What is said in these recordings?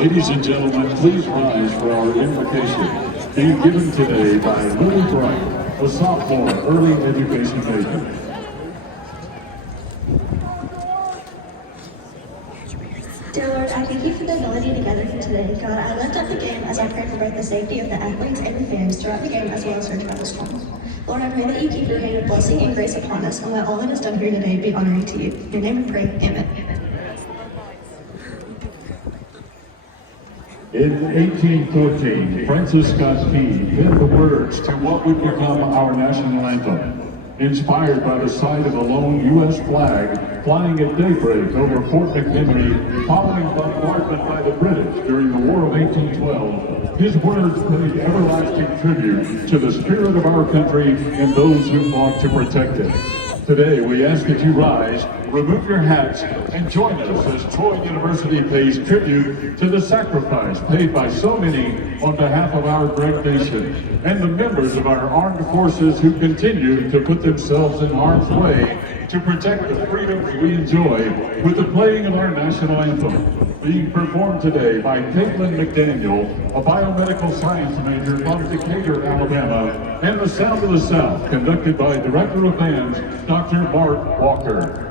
Ladies and gentlemen, please rise for our invocation, being given today by Lily Bright, a sophomore early education major. Dear Lord, I thank you for the ability to gather for today. God, I lift up the game as I pray for both the safety of the athletes and the fans throughout the game as well as our travel school. Lord, I pray that you keep your hand of blessing and grace upon us and let all that is done here today be honoring to you. In your name we pray, amen. In 1814, Francis Scott Key penned the words to what would become our national anthem, inspired by the sight of a lone U.S. flag flying at daybreak over Fort McHenry following bombardment by the British during the War of 1812. His words paid everlasting tribute to the spirit of our country and those who fought to protect it. Today, we ask that you rise, remove your hats, and join us as Troy University pays tribute to the sacrifice paid by so many on behalf of our great nation and the members of our armed forces who continue to put themselves in harm's way to protect the freedoms we enjoy with the playing of our national anthem, being performed today by Caitlin McDaniel, a biomedical science major from Decatur, Alabama, and the Sound of the South, conducted by Director of Bands, Dr. Mark Walker.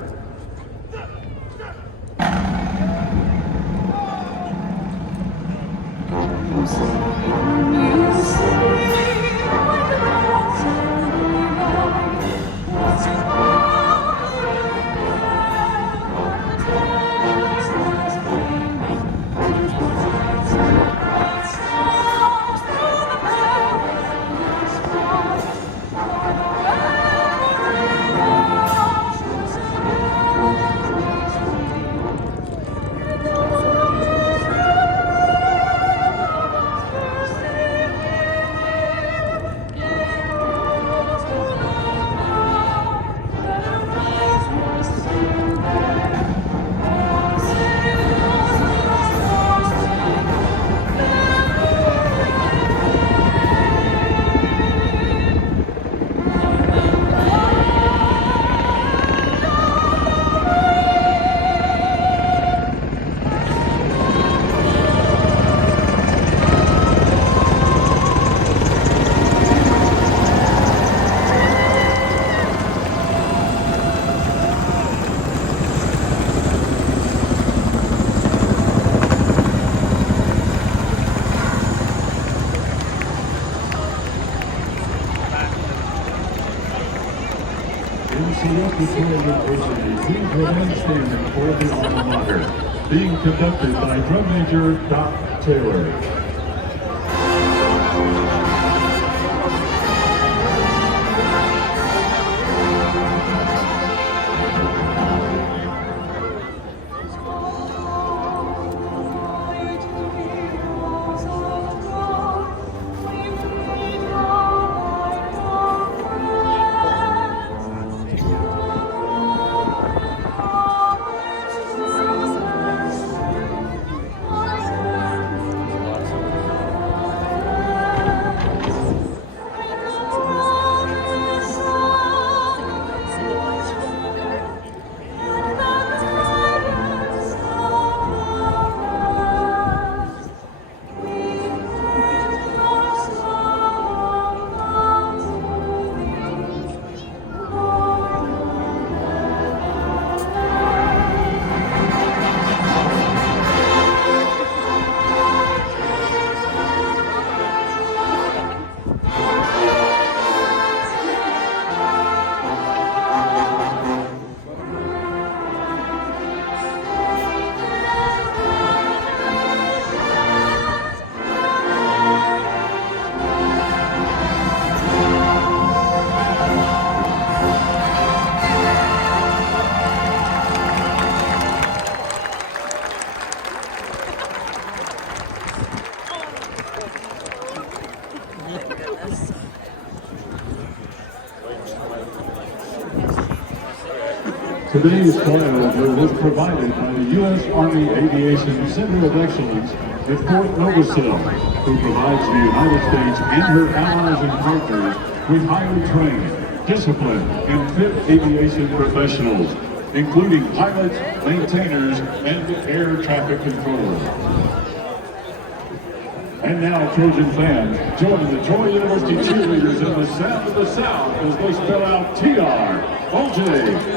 University, please remain standing for the alma mater, being conducted by drum major Doc Taylor. Today's flyover was provided by the U.S. Army Aviation Center of Excellence at Fort Novasil, who provides the United States and her allies and partners with highly trained, disciplined, and fit aviation professionals, including pilots, maintainers, and air traffic controllers. And now, Trojan fans, join the Troy University cheerleaders in the sound of the South as they spell out TROJANS.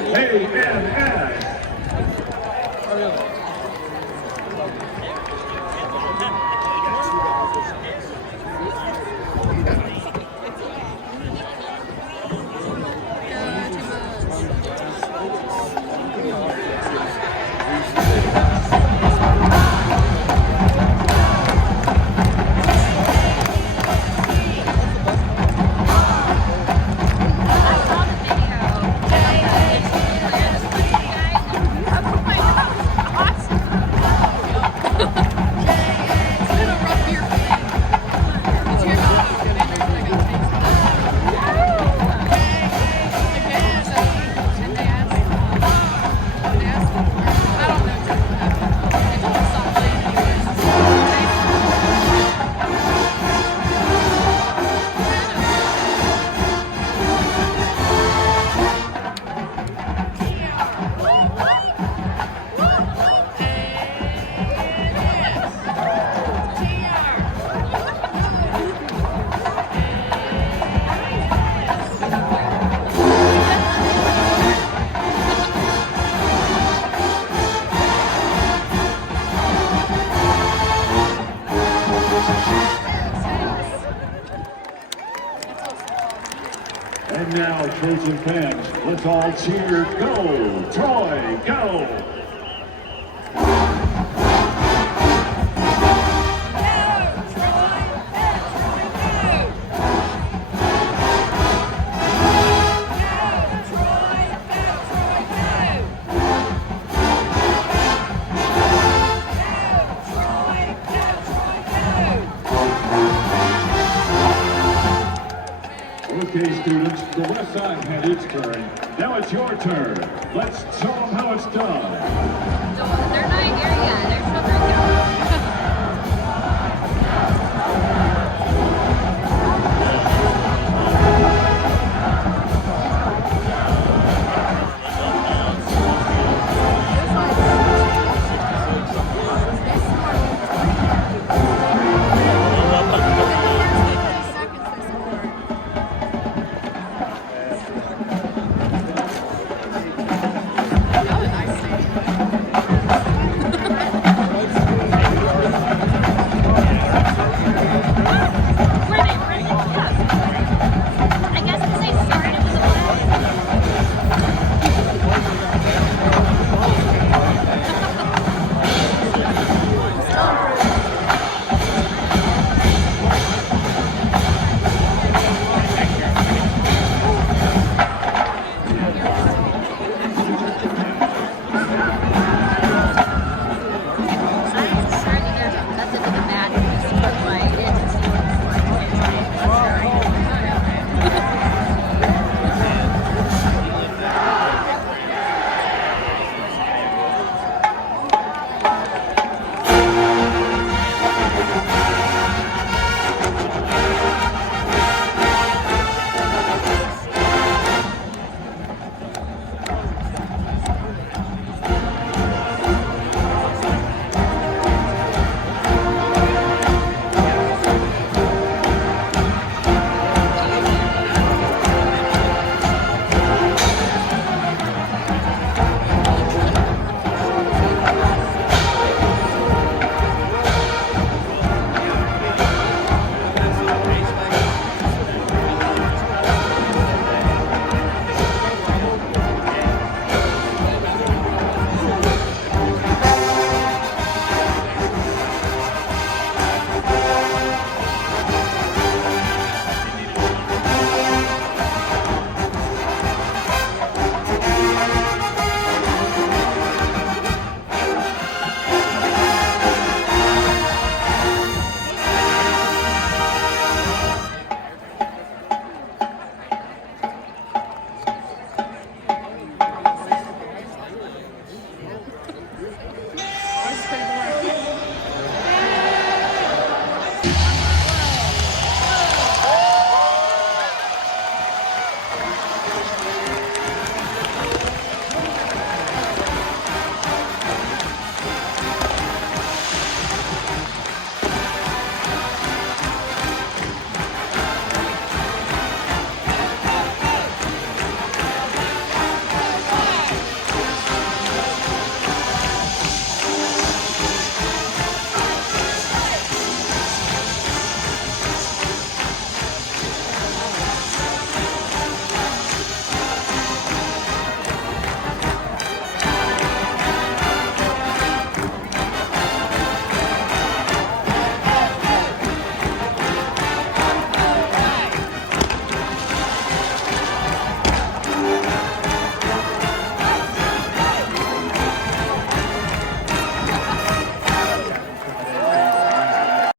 And now, Trojan fans, let's all cheer, go, Troy, go! Okay, students, the West Side had its turn. Now it's your turn. Let's show them how it's done. They're not here yet. They're